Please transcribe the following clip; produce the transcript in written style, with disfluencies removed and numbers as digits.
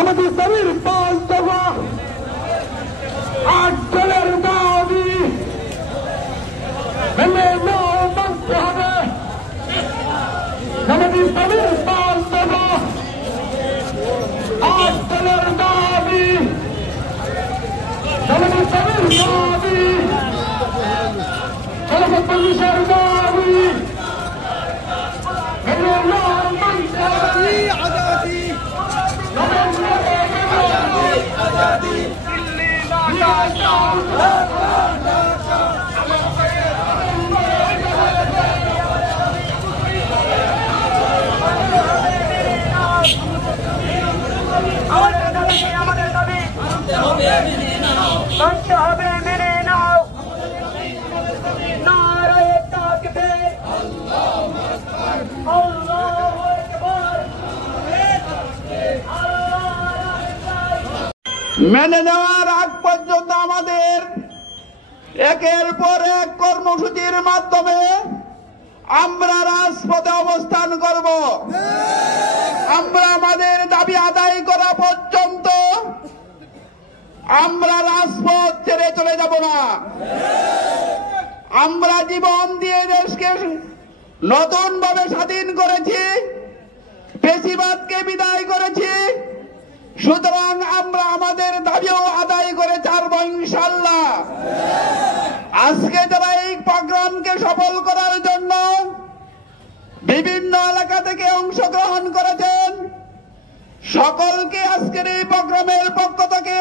জামাত ইসলামীর 5 দফা 8 দলের দাবি মেনে নাও, মানতে হবে। জামাত ইসলামীর 5 দফা 8 দলের দাবি, জামাত ইসলামীর দাবি, খেলাফত পুলিশের দাবি মেনে নাও, মানতে হবে। মানতে হবে, মেনে নাও। নারায়ে তাকবীর, আল্লাহু আকবার। মেনে নেওয়ার আগ পর্যন্ত আমাদের একের পর এক কর্মসূচির মাধ্যমে আমরা রাজপথে অবস্থান করব। আমরা আমাদের দাবি আদায় করা পর্যন্ত আমরা রাজপথ ছেড়ে চলে যাব না। আমরা জীবন দিয়ে দেশকে নতুন ভাবে স্বাধীন করেছি, ফ্যাসিবাদকে বিদায় করেছি। সুতরাং আমরা আমাদের দাবিও আদায় করে ছাড়ব ইনশাআল্লাহ। আজকে যারা এই প্রোগ্রামকে সফল করার জন্য বিভিন্ন এলাকা থেকে অংশগ্রহণ করেছেন, সকলকে আজকের এই প্রোগ্রামের পক্ষ থেকে